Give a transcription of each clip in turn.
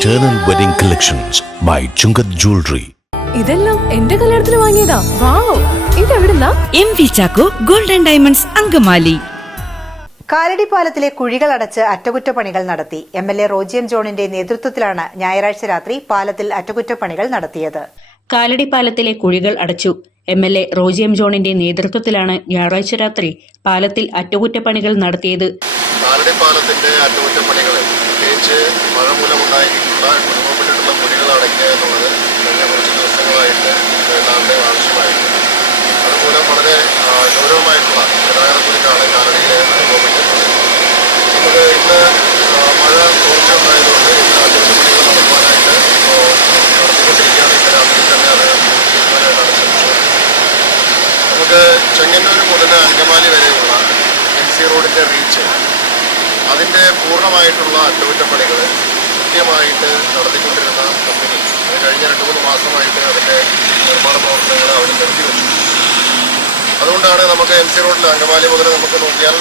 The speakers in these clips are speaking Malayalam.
Eternal Wedding Collections by Chungat Jewelry. ഇതെല്ലാം എന്റെ കല്യാണത്തിന് വാങ്ങിയതാ. വാവ്, ഇതെവിടുന്നാ? MV Chacko Gold and Diamonds Angamaly. Kalady പാലത്തിലെ കുഴികൾ അടച്ച് അറ്റകുറ്റപ്പണികൾ നടത്തി. MLA റോജി എം ജോണിന്റെ നേതൃത്വത്തിലാണ് ഞായറാഴ്ച രാത്രി പാലത്തിൽ അറ്റകുറ്റപ്പണികൾ നടത്തിയത്. കാലടി പാലത്തിലെ കുഴികൾ അടച്ചു. MLA റോജി എം ജോണിന്റെ നേതൃത്വത്തിലാണ് ഞായറാഴ്ച രാത്രി പാലത്തിൽ അറ്റകുറ്റപ്പണികൾ നടത്തിയത്. കാലടി പാലത്തിന്റെ അറ്റകുറ്റപ്പണികൾ പ്രത്യേകിച്ച് മഴ മൂലമുണ്ടായിട്ടുള്ള അനുഭവപ്പെട്ടിട്ടുള്ള കുഴികൾ അടയ്ക്കുക എന്നുള്ളത് കഴിഞ്ഞ കുറച്ച് ദിവസങ്ങളായിട്ട് എല്ലാവരുടെ ആവശ്യമായിരുന്നു. അതുമൂലം വളരെ ഗൗരവമായിട്ടുള്ള ഗതാഗതക്കുരുക്കാണ് കാലടിയിൽ അനുഭവപ്പെട്ടിട്ടുള്ളത്. നമുക്ക് ഇന്ന് മഴ തോർച്ച ഉണ്ടായതുകൊണ്ട് ഇന്ന് അറ്റകുറ്റപ്പണികൾ നടത്തുവാനായിട്ട് നടത്തിക്കൊണ്ടിരിക്കുകയാണ്. ഇന്ന് രാത്രി തന്നെ അത് തീരുമാനമായിട്ടാണ് ശ്രമിച്ചത്. നമുക്ക് ചെങ്ങന്നൂർ മുതൽ അങ്കമാലി വരെയുള്ള MC റോഡിൻ്റെ റീച്ച് അതിൻ്റെ പൂർണ്ണമായിട്ടുള്ള അറ്റകുറ്റപ്പണികൾ കൃത്യമായിട്ട് നടത്തിക്കൊണ്ടിരുന്ന കമ്പനി കഴിഞ്ഞ 2-3 മാസമായിട്ട് അതിൻ്റെ നിർമ്മാണ പ്രവർത്തനങ്ങൾ അവർ നിർത്തിവെച്ചു. അതുകൊണ്ടാണ് നമുക്ക് MC റോഡിൽ അങ്കമാലി മുതൽ നമുക്ക് നോക്കിയാൽ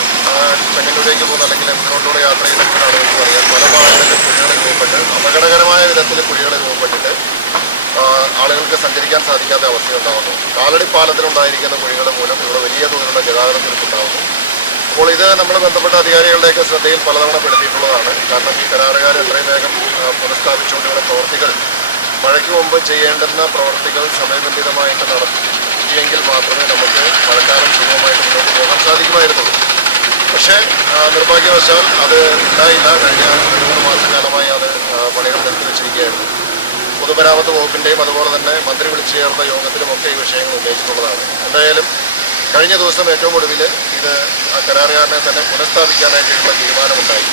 ചെങ്ങന്നൂരേക്ക് പോകുന്ന അല്ലെങ്കിൽ MC റോഡിലൂടെ യാത്ര ചെയ്യുന്ന ആളുകൾക്ക് അറിയാം പല ഭാഗങ്ങളിലും കുഴികൾ രൂപപ്പെട്ട് അപകടകരമായ വിധത്തിൽ കുഴികൾ രൂപപ്പെട്ടിട്ട് ആളുകൾക്ക് സഞ്ചരിക്കാൻ സാധിക്കാത്ത അവസ്ഥയുണ്ടാകുന്നു. കാലടി പാലത്തിലുണ്ടായിരിക്കുന്ന കുഴികൾ മൂലം ഇവിടെ വലിയ തോതിലുള്ള ഗതാഗതക്കുരുക്കുണ്ടാകുന്നു. അപ്പോൾ ഇത് നമ്മൾ ബന്ധപ്പെട്ട അധികാരികളുടെയൊക്കെ ശ്രദ്ധയിൽ പലതവണ പെടുത്തിയിട്ടുള്ളതാണ്. കാരണം ഈ കരാറുകാർ എത്രയും വേഗം പുനഃസ്ഥാപിച്ചുകൊണ്ടുള്ള പ്രവൃത്തികൾ മഴയ്ക്ക് മുമ്പ് ചെയ്യേണ്ടുന്ന പ്രവൃത്തികൾ സമയബന്ധിതമായിട്ട് നടത്തിയെങ്കിൽ മാത്രമേ നമുക്ക് മഴക്കാലം സുഗമമായിട്ട് മുന്നോട്ട് പോകാൻ സാധിക്കുമായിരുന്നുള്ളൂ. പക്ഷേ നിർഭാഗ്യവശാൽ അത് ഉണ്ടായില്ല. കഴിഞ്ഞ 3 മാസക്കാലമായി അത് പണികൾ നിർത്തിവെച്ചിരിക്കുകയായിരുന്നു. പൊതുമരാമത്ത് വകുപ്പിൻ്റെയും അതുപോലെ തന്നെ മന്ത്രി വിളിച്ചു ചേർന്ന യോഗത്തിലുമൊക്കെ ഈ വിഷയങ്ങൾ ഉന്നയിച്ചിട്ടുള്ളതാണ്. എന്തായാലും കഴിഞ്ഞ ദിവസം ഏറ്റവും ഒടുവിൽ ഇത് കരാറുകാരനെ തന്നെ പുനഃസ്ഥാപിക്കാനായിട്ടുള്ള തീരുമാനമുണ്ടായി.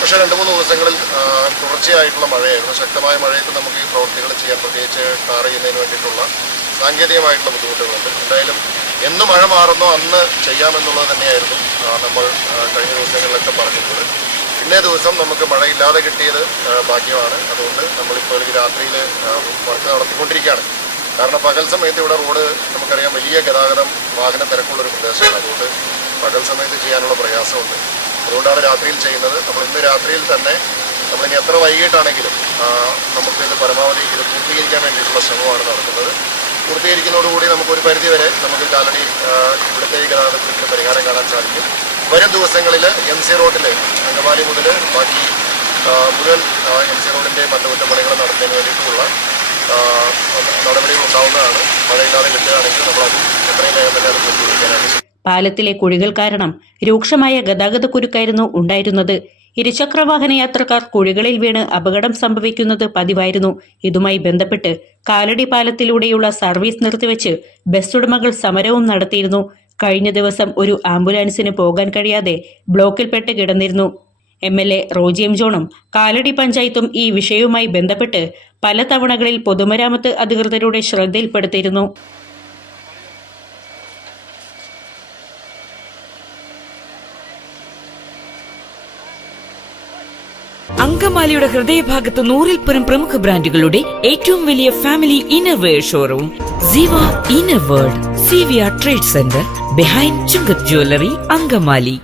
പക്ഷേ 2-3 ദിവസങ്ങളിൽ തുടർച്ചയായിട്ടുള്ള മഴയായിരുന്നു. ശക്തമായ മഴയത്ത് നമുക്ക് ഈ പ്രവൃത്തികൾ ചെയ്യാൻ പ്രത്യേകിച്ച് ടാർ ചെയ്യുന്നതിന് വേണ്ടിയിട്ടുള്ള സാങ്കേതികമായിട്ടുള്ള ബുദ്ധിമുട്ടുകളുണ്ട്. എന്തായാലും എന്ന് മഴ മാറുന്നോ അന്ന് ചെയ്യാമെന്നുള്ളത് തന്നെയായിരുന്നു നമ്മൾ കഴിഞ്ഞ ദിവസങ്ങളിലൊക്കെ പറഞ്ഞിട്ടുള്ളത്. ഇന്നേ ദിവസം നമുക്ക് മഴയില്ലാതെ കിട്ടിയത് ഭാഗ്യമാണ്. അതുകൊണ്ട് നമ്മളിപ്പോൾ ഈ രാത്രിയിൽ വർക്ക് നടത്തിക്കൊണ്ടിരിക്കുകയാണ്. കാരണം പകൽ സമയത്ത് ഇവിടെ റോഡ് നമുക്കറിയാം വലിയ ഗതാഗതം വാഹന തിരക്കുള്ളൊരു പ്രദേശമാണ്. അതുകൊണ്ട് പകൽ സമയത്ത് ചെയ്യാനുള്ള പ്രയാസമുണ്ട്. അതുകൊണ്ടാണ് രാത്രിയിൽ ചെയ്യുന്നത്. നമ്മൾ ഇന്ന് രാത്രിയിൽ തന്നെ നമ്മളിനി എത്ര വൈകിട്ടാണെങ്കിലും നമുക്കിത് പരമാവധി ഇത് പൂർത്തീകരിക്കാൻ വേണ്ടിയിട്ടുള്ള ശ്രമമാണ് നടത്തുന്നത്. പൂർത്തീകരിക്കുന്നതോടുകൂടി നമുക്കൊരു പരിധിവരെ നമുക്ക് കാലടി ഇവിടുത്തെ ഈ ഗതാഗതത്തിന് പരിഹാരം കാണാൻ സാധിക്കും. വരും ദിവസങ്ങളിൽ MC റോഡിൽ അങ്കമാലി മുതൽ ബാക്കി മുഴുവൻ MC റോഡിൻ്റെ അറ്റകുറ്റപ്പണികൾ നടത്തുന്നതിന് വേണ്ടിയിട്ടുള്ള നടപടികൾ ഉണ്ടാവുന്നതാണ്. മഴയില്ലാതെ കിട്ടുകയാണെങ്കിൽ നമ്മളത് എത്രയും വേഗം തന്നെ അത് പൂർത്തീകരിക്കാനായിട്ട്. പാലത്തിലെ കുഴികൾ കാരണം രൂക്ഷമായ ഗതാഗതക്കുരുക്കായിരുന്നു ഉണ്ടായിരുന്നത്. ഇരുചക്രവാഹന യാത്രക്കാർ കുഴികളിൽ വീണ് അപകടം സംഭവിക്കുന്നത് പതിവായിരുന്നു. ഇതുമായി ബന്ധപ്പെട്ട് കാലടി പാലത്തിലൂടെയുള്ള സർവീസ് നിർത്തിവെച്ച് ബസ് ഉടമകൾ സമരവും നടത്തിയിരുന്നു. കഴിഞ്ഞ ദിവസം ഒരു ആംബുലൻസിന് പോകാൻ കഴിയാതെ ബ്ലോക്കിൽപ്പെട്ട് കിടന്നിരുന്നു. MLA റോജി എം ജോണും കാലടി പഞ്ചായത്തും ഈ വിഷയവുമായി ബന്ധപ്പെട്ട് പല തവണകളിൽ പൊതുമരാമത്ത് അധികൃതരുടെ ശ്രദ്ധയിൽപ്പെടുത്തിയിരുന്നു. അങ്കമാലിയുടെ ഹൃദയഭാഗത്ത് 100-ൽ-പരം പ്രമുഖ ബ്രാൻഡുകളുടെ ഏറ്റവും വലിയ ഫാമിലി ഇന്നർവെയർ ഷോറൂം സിവ inner world CVR trade centre behind Chungath jewellery Angamaly.